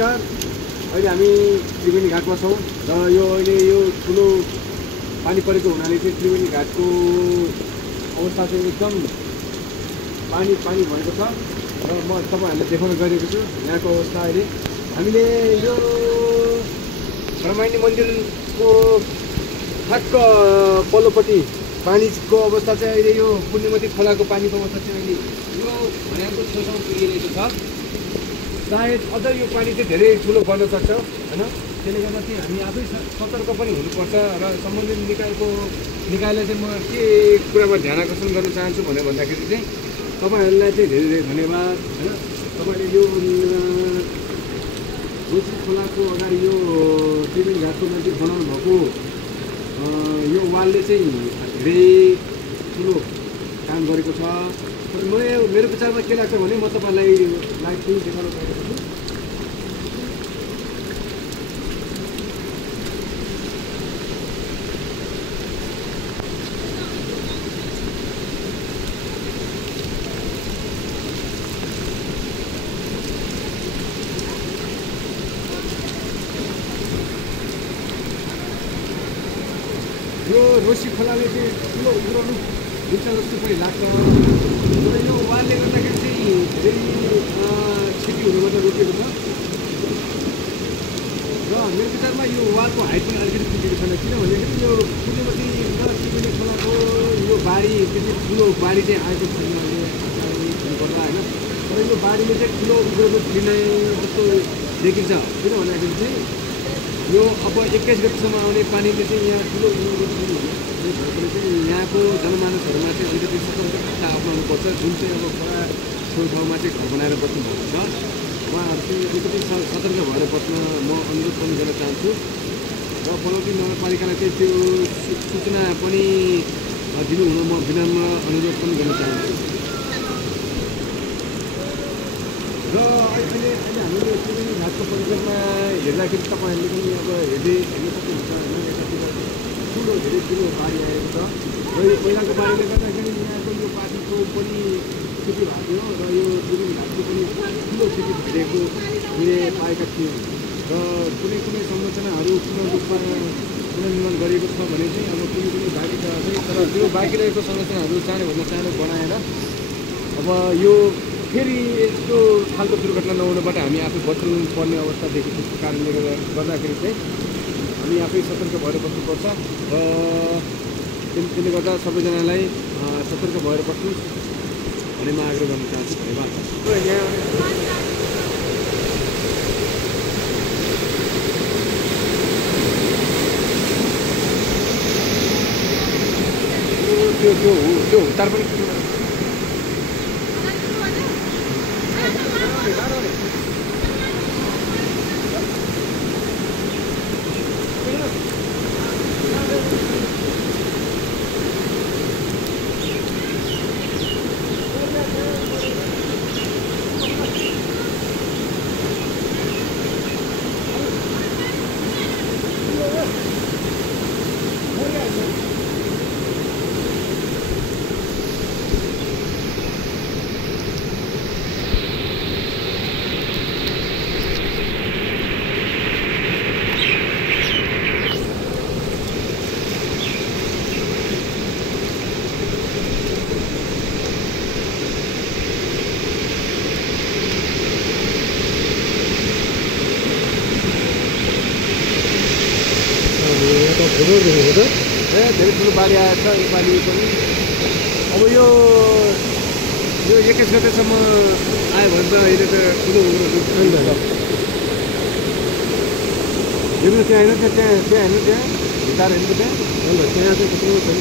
नमस्कार। अहिले हामी त्रिवेणी घाटमा छौँ र यो अहिले यो ठुलो पानी परेको हुनाले चाहिँ त्रिवेणी घाटको अवस्था चाहिँ एकदम पानी भएको छ र म तपाईँहरूलाई देखाउन गइरहेको छु यहाँको अवस्था। अहिले हामीले यो ब्रह्मण्य मन्दिरको ठ्याक्क पल्लोपट्टि पानीको अवस्था चाहिँ अहिले यो पुण्यमती खोलाको पानीको अवस्था चाहिँ अहिले यो भर्याङको छेउछाउ पुगिरहेको छ। सायद अझ यो पानी चाहिँ धेरै ठुलो बन्न सक्छ होइन। त्यसले गर्दा चाहिँ हामी आफै सतर्क पनि हुनुपर्छ र सम्बन्धित निकायलाई चाहिँ म के कुरामा ध्यान आकर्षण गर्न चाहन्छु भनेर भन्दाखेरि चाहिँ तपाईँहरूलाई चाहिँ धेरै धेरै धन्यवाद होइन। तपाईँले यो रोसी खोलाको अगाडि यो त्रिवेणी घाटको माथि बनाउनु भएको यो वालले चाहिँ धेरै ठुलो काम गरेको छ। मेरो विचारमा के लाग्छ भने म तपाईँलाई लाइभ पनि देखाउन गइरहेको छु। यो रोसी खोलाले चाहिँ ठुलो उब्रनु दिन्छ जस्तो पनि लाग्छ र यो वालले गर्दाखेरि चाहिँ धेरै क्षति हुनुबाट रोकिएको छ। र मेरो विचारमा यो वालको हाइट पनि अलिकति पुगेको छैन, किनभनेदेखि यो पुण्यमती र त्रिवेणी खोलाको यो बाढी त्यति ठुलो बाढी चाहिँ आएको छैन भन्नुपर्दा होइन। तर यो बाढीले चाहिँ ठुलो उब्रनु दिने जस्तो देखिन्छ, किन भन्दाखेरि चाहिँ यो अब 21 गतिसम्म आउने पानीले चाहिँ यहाँ ठुलो भएकोले चाहिँ यहाँको जनमानसहरूमा चाहिँ अलिकति सतर्कता अप्नाउनुपर्छ। जुन चाहिँ अब खोला छेउछाउमा चाहिँ घर बनाएर बस्नुभएको छ उहाँहरू चाहिँ अलिकति सतर्क भएर बस्न म अनुरोध पनि गर्न चाहन्छु। र पनौती नगरपालिकालाई चाहिँ त्यो सूचना पनि दिनुहुन म विनम्र अनुरोध पनि गर्न चाहन्छु। र अहिले हामीले त्रिवेणी घाटको परिसरमा हेर्दाखेरि तपाईँहरूले पनि अब हेर्न सक्नुहुन्छ होइन। यतातिर ठुलो धेरै ठुलो बाढी आएको छ र यो पहिलाको बाढीले गर्दाखेरि यहाँको यो पानीको पनि क्षति भएको थियो र यो त्रिवेणी घाटको पनि ठुलो क्षति भइरहेको हामीले पाएका थियौँ। र कुनै संरचनाहरू पूर्ण रूपमा पुनर्निर्माण गरिएको छ भने चाहिँ अब कुनै बाँकी छ चाहिँ, तर त्यो बाँकी रहेको संरचनाहरू चाँडोभन्दा चाँडो बनाएर अब यो फेरि यस्तो खालको दुर्घटना नहुनबाट हामी आफै बच्नुपर्ने अवस्था देखेको कारणले गर्दाखेरि चाहिँ हामी आफै सतर्क भएर बस्नुपर्छ। र त्यसले गर्दा सबैजनालाई सतर्क भएर बस्नु भन्ने म आग्रह गर्न चाहन्छु। धन्यवाद। त्यो हुतार पनि धेरै ठुलो बाढी आएको छ योपालि पनि। अब यो 21 गतेसम्म आयो भने त अहिले त ठुलो हेर्नु त्यहाँ होइन, त्यहाँ हेर्नु त्यहाँ भित्र हेर्नु त्यहाँ त्यहाँ चाहिँ कस्तो छैन।